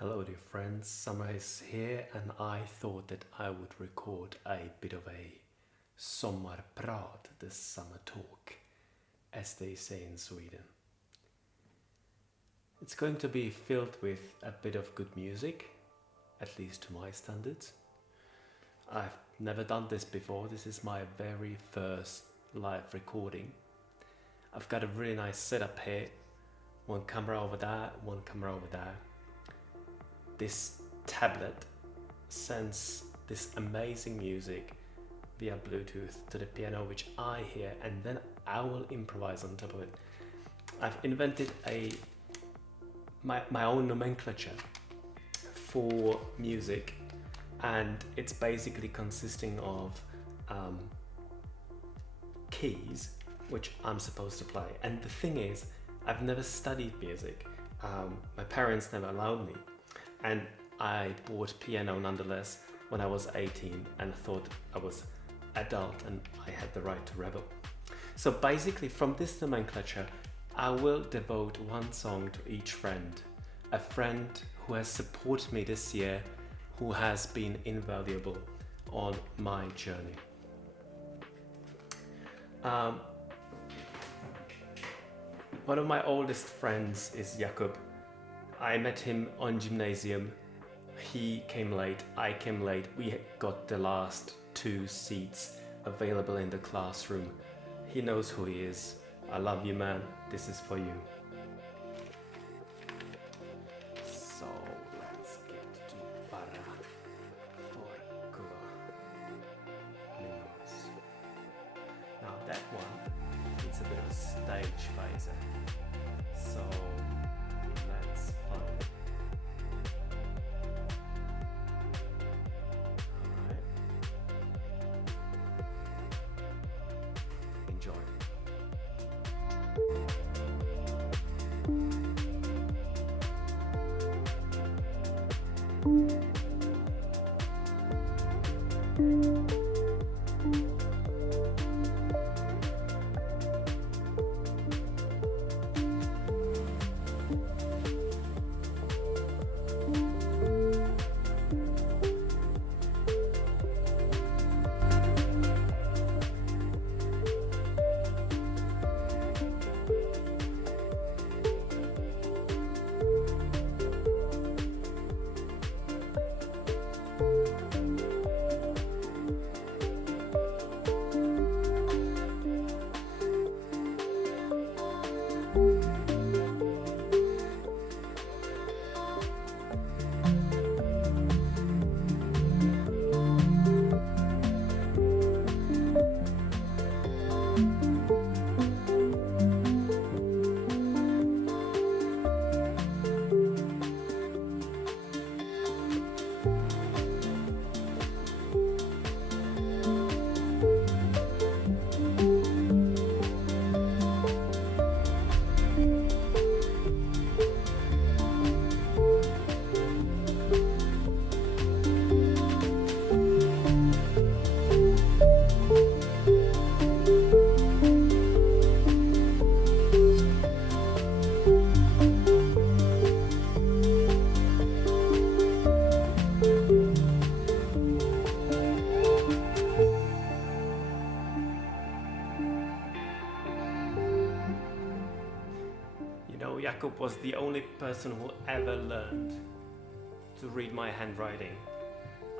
Hello dear friends, summer is here and I thought that I would record a bit of a sommarprat, this summer talk, as they say in Sweden. It's going to be filled with a bit of good music, at least to my standards. I've never done this before, this is my very first live recording. I've got a really nice setup here, one camera over there, one camera over there. This tablet sends this amazing music via Bluetooth to the piano, which I hear, and then I will improvise on top of it. I've invented my own nomenclature for music, and it's basically consisting of keys which I'm supposed to play. And the thing is, I've never studied music. My parents never allowed me. And I bought piano nonetheless when I was 18 and thought I was adult and I had the right to rebel. So basically from this nomenclature, I will devote one song to each friend. A friend who has supported me this year, who has been invaluable on my journey. One of my oldest friends is Jakub. I met him on gymnasium. He came late, I came late. We got the last 2 seats available in the classroom. He knows who he is. I love you, man. This is for you. So let's get to Parra for Cuva. Mimosa. Now that one needs a bit of a stage phaser. So let's find it. Alright. Enjoy. Jakub was the only person who ever learned to read my handwriting.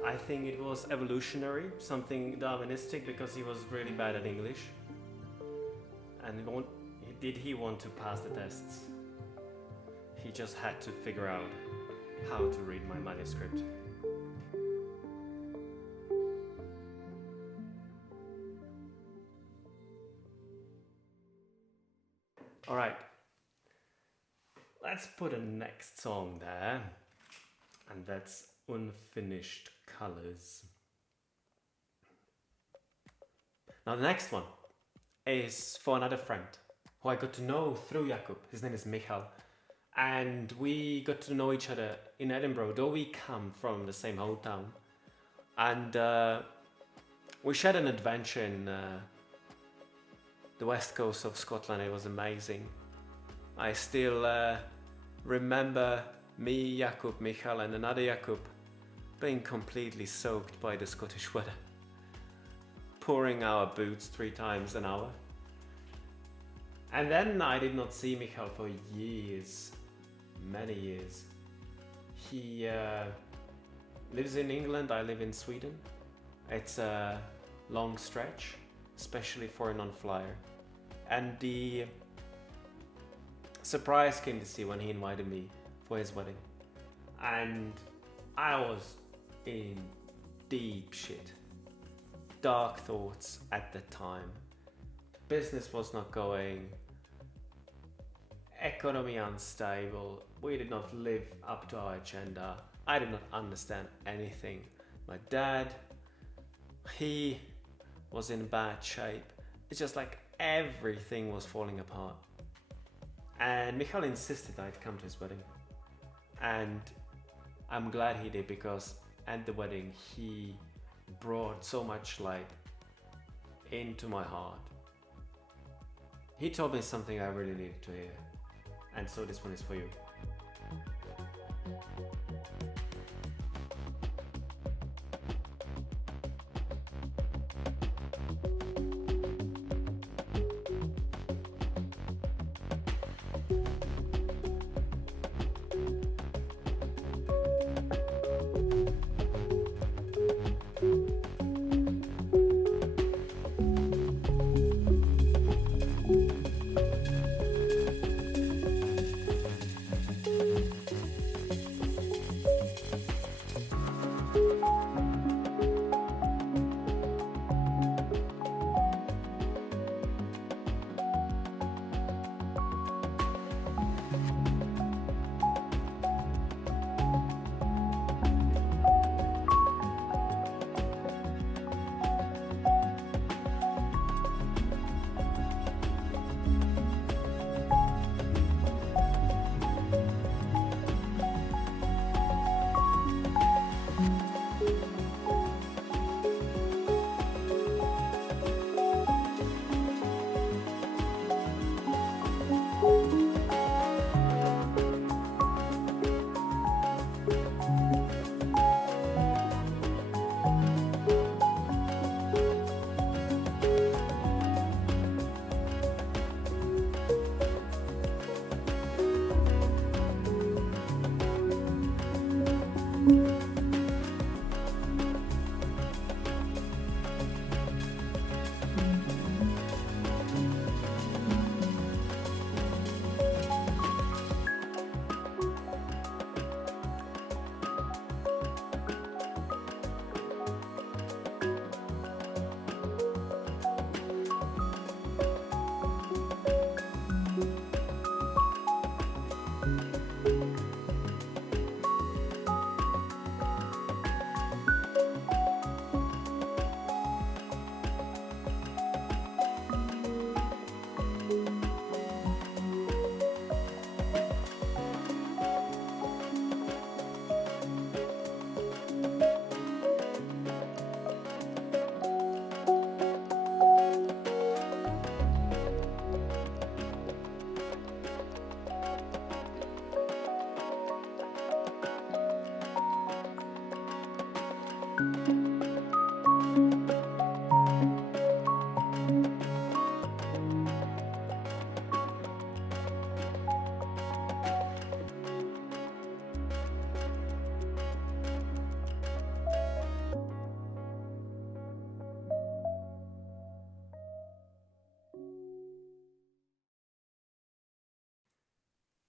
I think it was evolutionary, something Darwinistic, because he was really bad at English. And did he want to pass the tests? He just had to figure out how to read my manuscript. All right. Let's put a next song there, and that's Unfinished Colors. Now the next one is for another friend who I got to know through Jakub. His name is Michal, and we got to know each other in Edinburgh, though we come from the same hometown. And we shared an adventure in the west coast of Scotland. It was amazing. I still remember Me, Jakub, Michal and another Jakub being completely soaked by the Scottish weather, pouring our boots 3 times an hour. And then I did not see Michal for years, many years. He lives in England, I live in Sweden. It's a long stretch, especially for a non-flyer. And the surprise came to see when he invited me for his wedding. And I was in deep shit. Dark thoughts at the time. Business was not going. Economy unstable. We did not live up to our agenda. I did not understand anything. My dad, he was in bad shape. It's just like everything was falling apart. And Michal insisted I'd come to his wedding. And I'm glad he did, because at the wedding he brought so much light into my heart. He told me something I really needed to hear. And so this one is for you.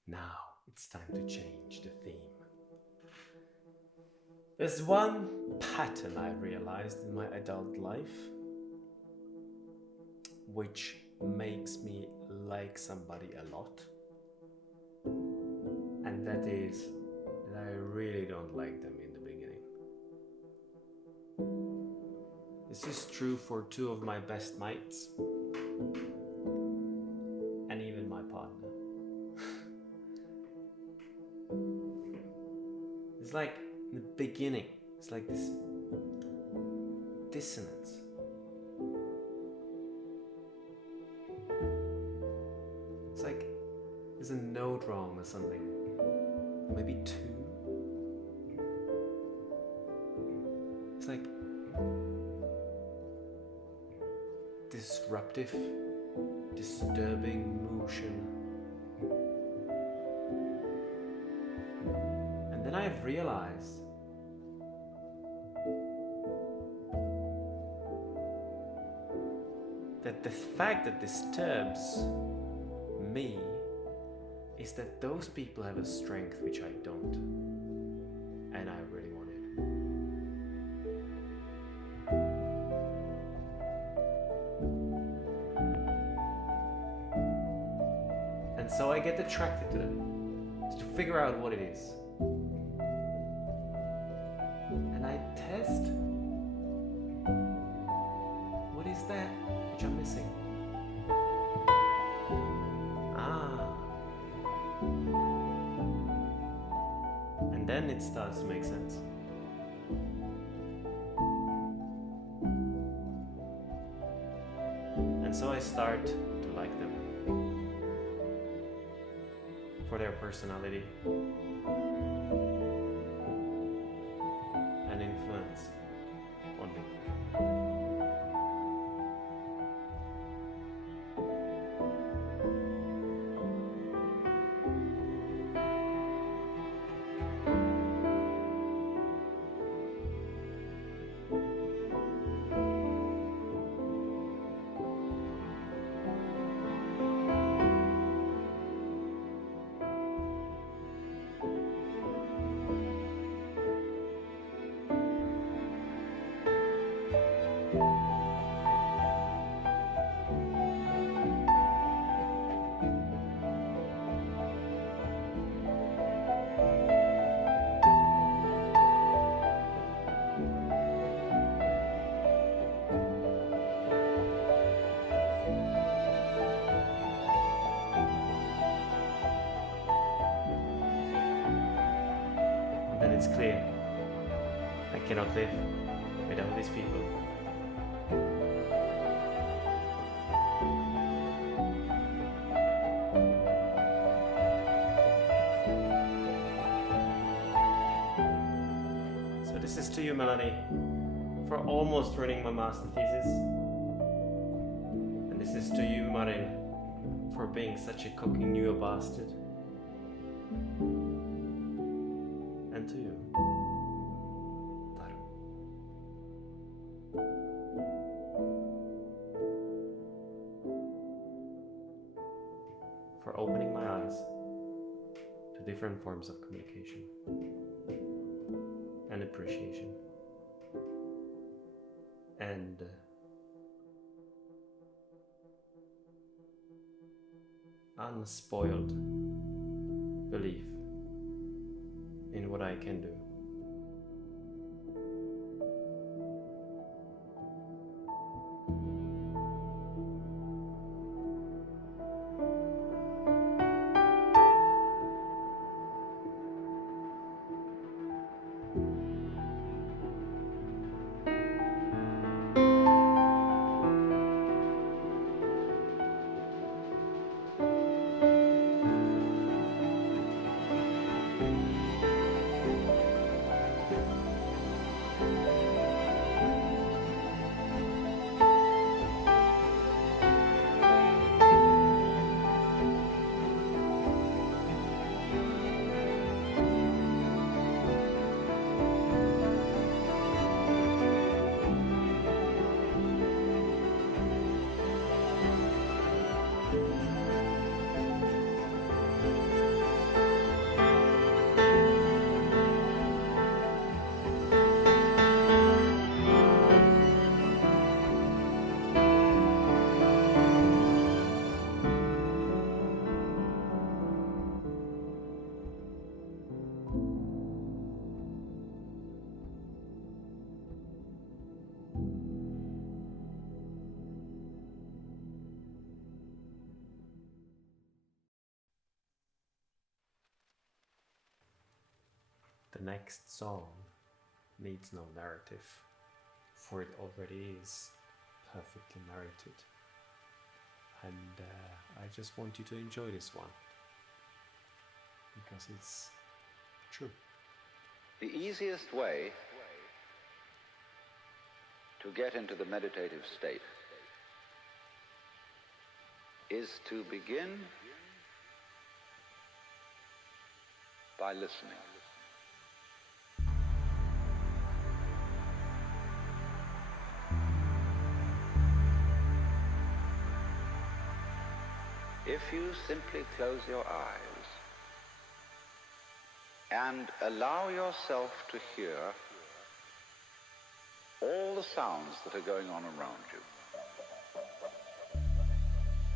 Now it's time to change the theme. There's one pattern I realized in my adult life which makes me like somebody a lot, and that is that I really don't like them in the beginning. This is true for 2 of my best mates and even my partner. It's like in the beginning, it's like this dissonance. It's like there's a note wrong or something. maybe 2. It's like disruptive, disturbing motion. And then I've realized that the fact that disturbs me is that those people have a strength which I don't, and I really want it. And so I get attracted to them, to figure out what it is. And I test, what is that which I'm missing? And then it starts to make sense. And so I start to like them for their personality and influence on me. And it's clear, I cannot live without these people. So this is to you, Melanie, for almost ruining my master thesis. And this is to you, Marin, for being such a cooking new bastard. And to you, Parra, for opening my eyes to different forms of communication and appreciation and unspoiled belief in what I can do. The next song needs no narrative, for it already is perfectly narrated. And I just want you to enjoy this one, because it's The easiest way to get into the meditative state is to begin by listening. If you simply close your eyes and allow yourself to hear all the sounds that are going on around you,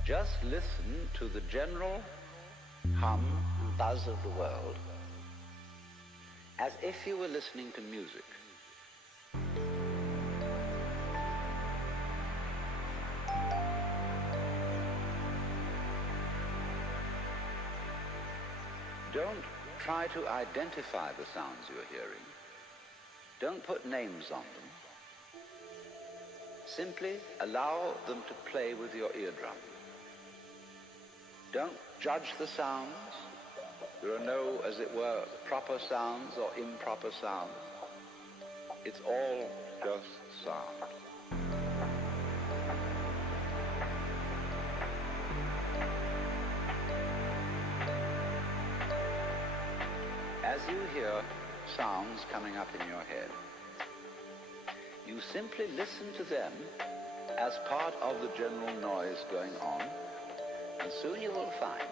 just listen to the general hum and buzz of the world as if you were listening to music. Don't try to identify the sounds you're hearing. Don't put names on them. Simply allow them to play with your eardrum. Don't judge the sounds. There are no, as it were, proper sounds or improper sounds. It's all just sound. As you hear sounds coming up in your head, you simply listen to them as part of the general noise going on, and soon you will find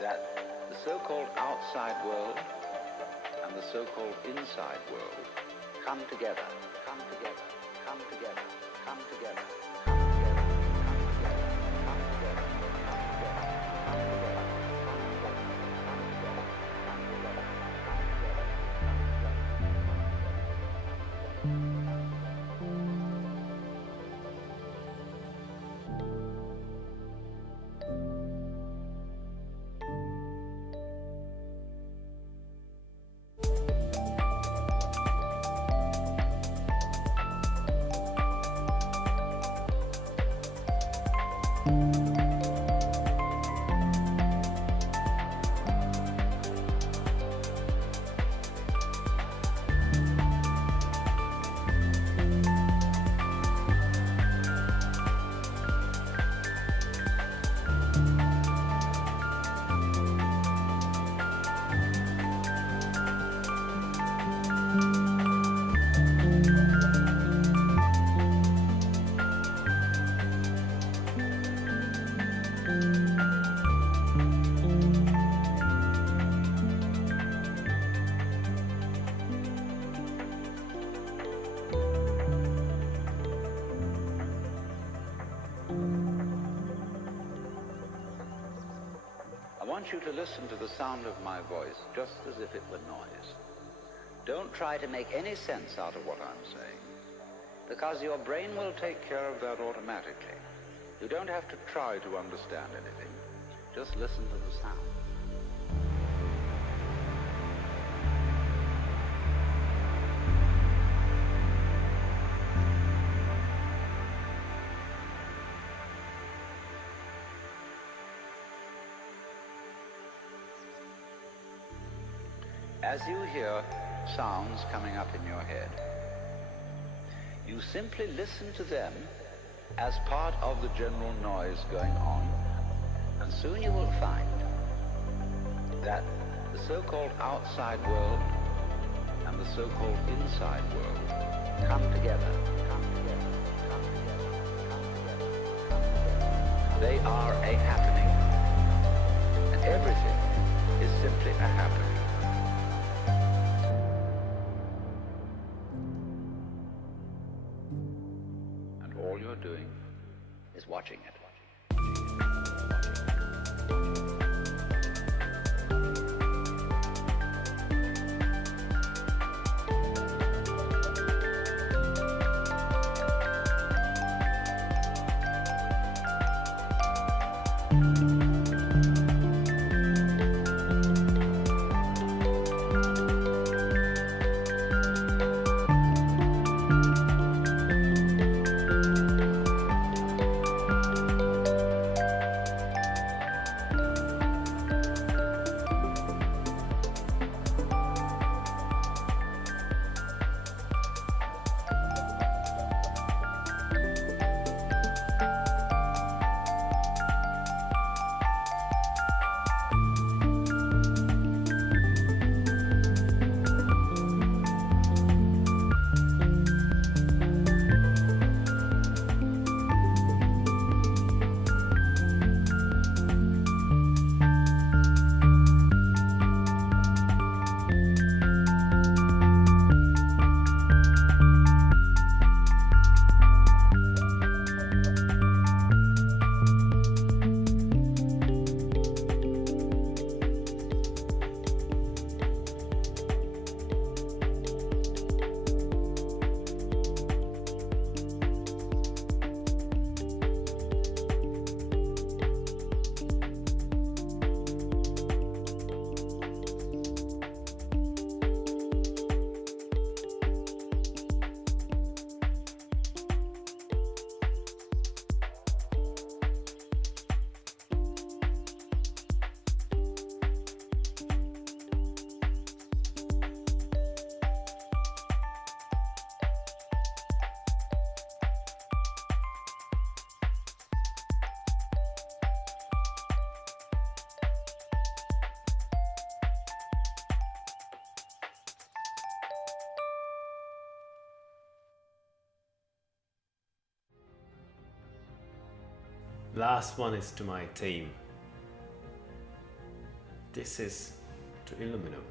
that the so-called outside world and the so-called inside world come together, come together, come together, come together. I want you to listen to the sound of my voice just as if it were noise. Don't try to make any sense out of what I'm saying, because your brain will take care of that automatically. You don't have to try to understand anything. Just listen to the sound. As you hear sounds coming up in your head, you simply listen to them as part of the general noise going on, and soon you will find that the so-called outside world and the so-called inside world come together, come together, come together, come together, come together. They are a happening, and everything is simply a happening. All you're doing is watching it. Last one is to my team. This is to Illuminum.